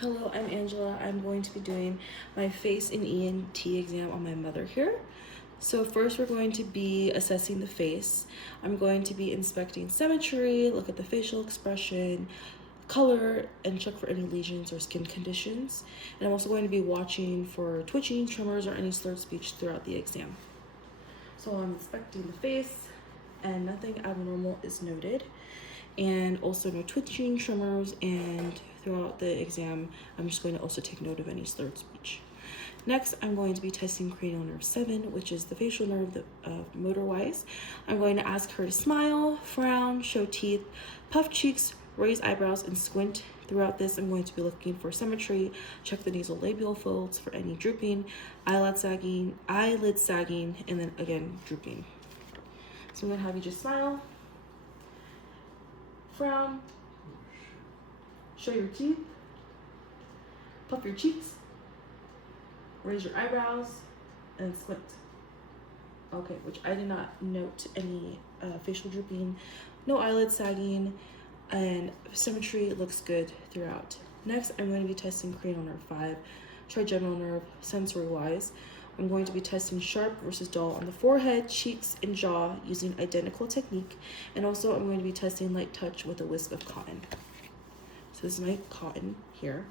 Hello, I'm Angela. I'm going to be doing my face and ENT exam on my mother here. So first we're going to be assessing the face. I'm going to be inspecting symmetry, look at the facial expression, color, and check for any lesions or skin conditions. And I'm also going to be watching for twitching, tremors, or any slurred speech throughout the exam. So I'm inspecting the face and nothing abnormal is noted. And also no twitching, tremors, and throughout the exam, I'm just going to also take note of any slurred speech. Next, I'm going to be testing cranial nerve 7, which is the facial nerve motor-wise. I'm going to ask her to smile, frown, show teeth, puff cheeks, raise eyebrows, and squint. Throughout this, I'm going to be looking for symmetry, check the nasal labial folds for any drooping, eyelid sagging, and then again, drooping. So I'm going to have you just smile, frown, show your teeth, puff your cheeks, raise your eyebrows, and squint. Okay, which I did not note any facial drooping, no eyelid sagging, and symmetry looks good throughout. Next, I'm going to be testing cranial nerve 5, trigeminal nerve, sensory-wise. I'm going to be testing sharp versus dull on the forehead, cheeks, and jaw using identical technique. And also I'm going to be testing light touch with a whisk of cotton. So this is my cotton here.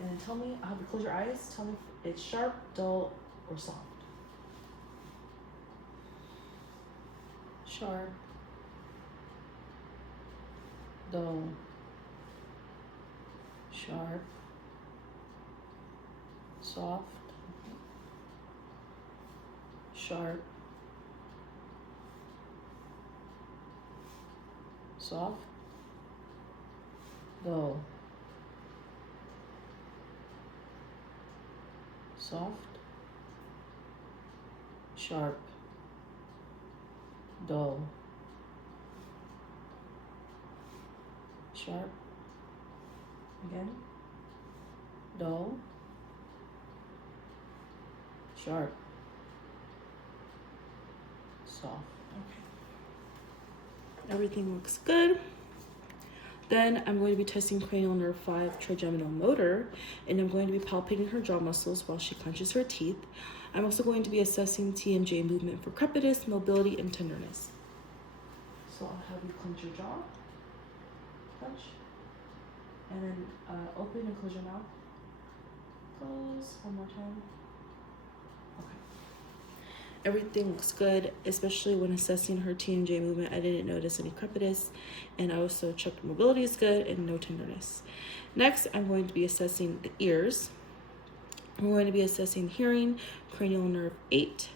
And then tell me, I'll have you close your eyes. Tell me if it's sharp, dull, or soft. Sharp, dull, sharp, soft, sharp, soft, dull, soft, sharp, dull, sharp, Again. dull, sharp, soft. Okay. Everything looks good. Then I'm going to be testing cranial nerve 5 trigeminal motor, and I'm going to be palpating her jaw muscles while she clenches her teeth. I'm also going to be assessing TMJ movement for crepitus, mobility, and tenderness. So I'll have you clench your jaw, clench, and then open and close your mouth. Close, one more time. Okay. Everything looks good, especially when assessing her TMJ movement. I didn't notice any crepitus, and I also checked mobility is good and no tenderness. Next, I'm going to be assessing the ears. We're going to be assessing hearing, cranial nerve 8,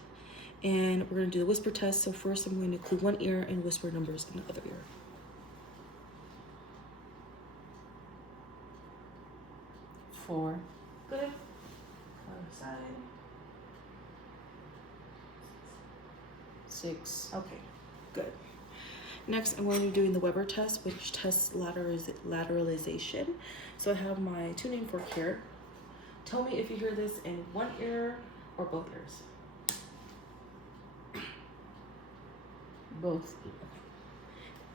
and we're going to do the whisper test. So first, I'm going to include one ear and whisper numbers in the other ear. 4, Good. Other side. 6, Okay, good. Next, I'm going to be doing the Weber test, which tests lateralization. So I have my tuning fork here. Tell me if you hear this in one ear or both ears. both,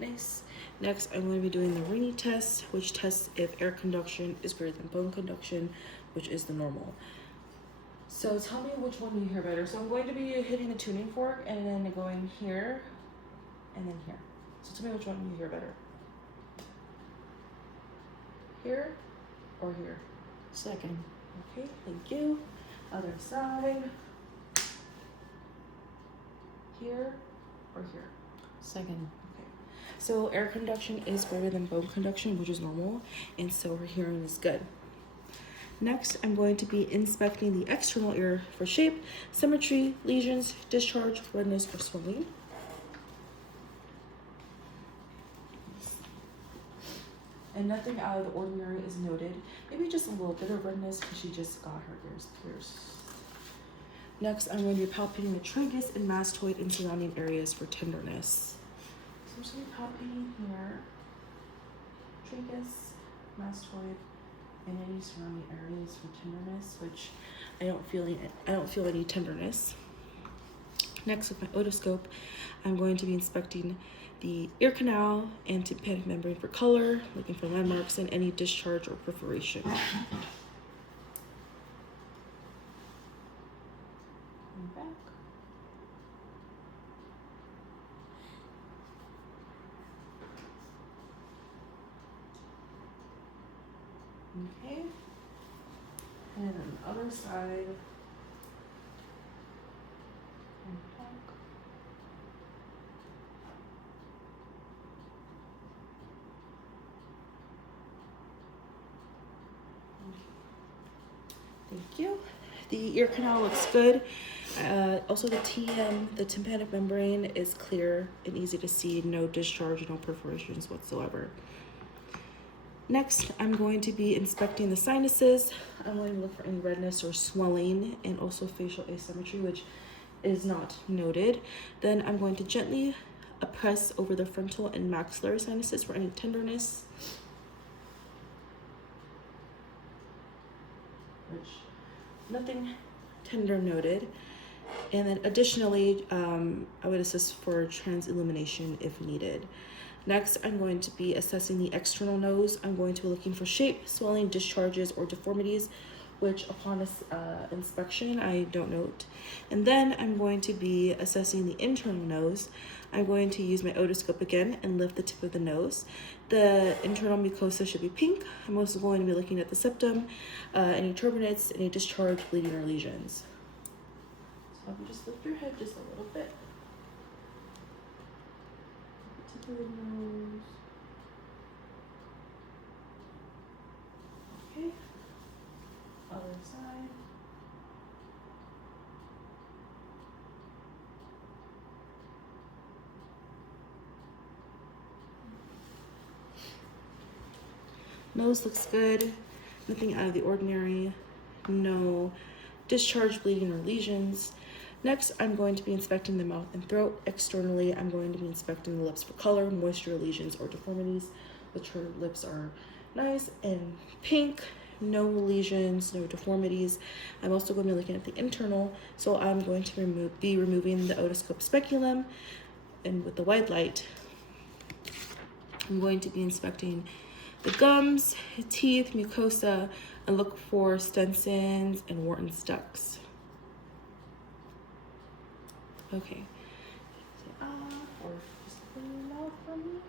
Nice. Next, I'm going to be doing the Rini test, which tests if air conduction is greater than bone conduction, which is the normal. So tell me which one you hear better. So I'm going to be hitting the tuning fork and then going here and then here. So tell me which one you hear better. Here or here? second, Okay, thank you. Other side. Here or here? second, Okay. So air conduction is greater than bone conduction, which is normal, and so her hearing is good. Next, I'm going to be inspecting the external ear for shape, symmetry, lesions, discharge, redness, or swelling. And nothing out of the ordinary is noted. Maybe just a little bit of redness because she just got her ears pierced. Next, I'm going to be palpating the tragus and mastoid and surrounding areas for tenderness. So I'm just going to be palpating here, tragus, mastoid, and any surrounding areas for tenderness, which I don't feel any tenderness. Next, with my otoscope, I'm going to be inspecting the ear canal and tympanic membrane for color, looking for landmarks and any discharge or perforation. And back. Okay. And on the other side. And back. Thank you. The ear canal looks good. Also the TM, the tympanic membrane, is clear and easy to see. No discharge, no perforations whatsoever. Next, I'm going to be inspecting the sinuses. I'm going to look for any redness or swelling and also facial asymmetry, which is not noted. Then I'm going to gently press over the frontal and maxillary sinuses for any tenderness, which nothing tender noted. And then additionally, I would assist for transillumination if needed. Next, I'm going to be assessing the external nose. I'm going to be looking for shape, swelling, discharges, or deformities, which upon inspection, I don't note. And then I'm going to be assessing the internal nose. I'm going to use my otoscope again and lift the tip of the nose. The internal mucosa should be pink. I'm also going to be looking at the septum, any turbinates, any discharge, bleeding, or lesions. So if you just lift your head just a little bit. Tip of the nose. Okay. Other side. Nose looks good. Nothing out of the ordinary. No discharge, bleeding, or lesions. Next, I'm going to be inspecting the mouth and throat. Externally, I'm going to be inspecting the lips for color, moisture, lesions, or deformities, which her lips are nice and pink. No lesions, no deformities. I'm also going to be looking at the internal, so I'm going to be removing the otoscope speculum, and with the white light, I'm going to be inspecting the gums, teeth, mucosa, and look for Stenson's and Wharton's ducts. Okay. Or just open your mouth for me.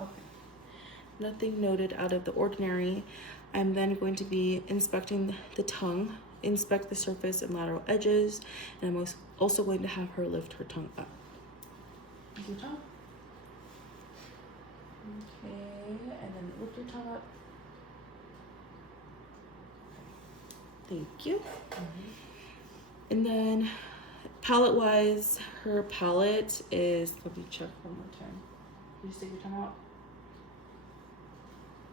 Okay. Nothing noted out of the ordinary. I'm then going to be inspecting the tongue, inspect the surface and lateral edges, and I'm also going to have her lift her tongue up. Your tongue. Okay, and then lift your tongue up. Thank you. And then palate-wise, her palate is, let me check one more time. Can you stick your tongue out?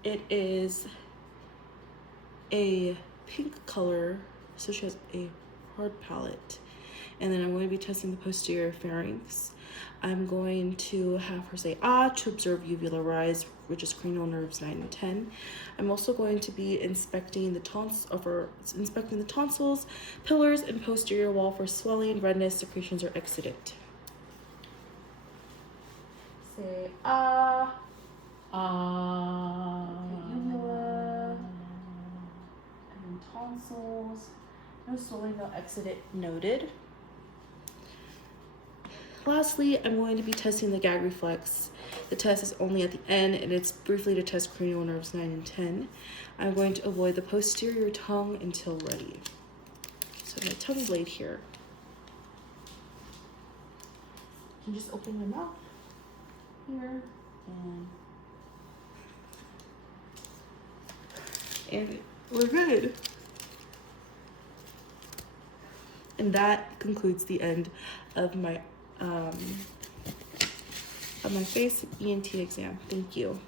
It is a pink color, so she has a hard palate. And then I'm going to be testing the posterior pharynx. I'm going to have her say ah to observe uvular rise, which is cranial nerves 9 and 10. I'm also going to be inspecting the tonsils, pillars, and posterior wall for swelling, redness, secretions, or exudate. Say ah. Uvula. And then tonsils. No swelling, no exudate noted. Lastly, I'm going to be testing the gag reflex. The test is only at the end, and it's briefly to test cranial nerves 9 and 10. I'm going to avoid the posterior tongue until ready. So my tongue blade here. You can just open your mouth here and we're good. And that concludes the end of my face ENT exam. Thank you.